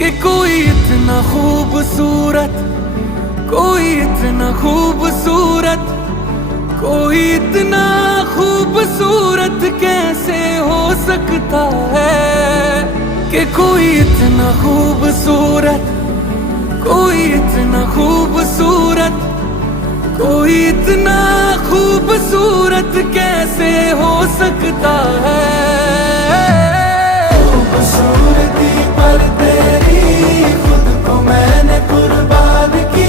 कि कोई इतना खूबसूरत, कोई इतना खूबसूरत, कोई इतना खूबसूरत कैसे हो सकता है। कि कोई इतना खूबसूरत, कोई इतना खूबसूरत, कोई इतना खूबसूरत कैसे हो सकता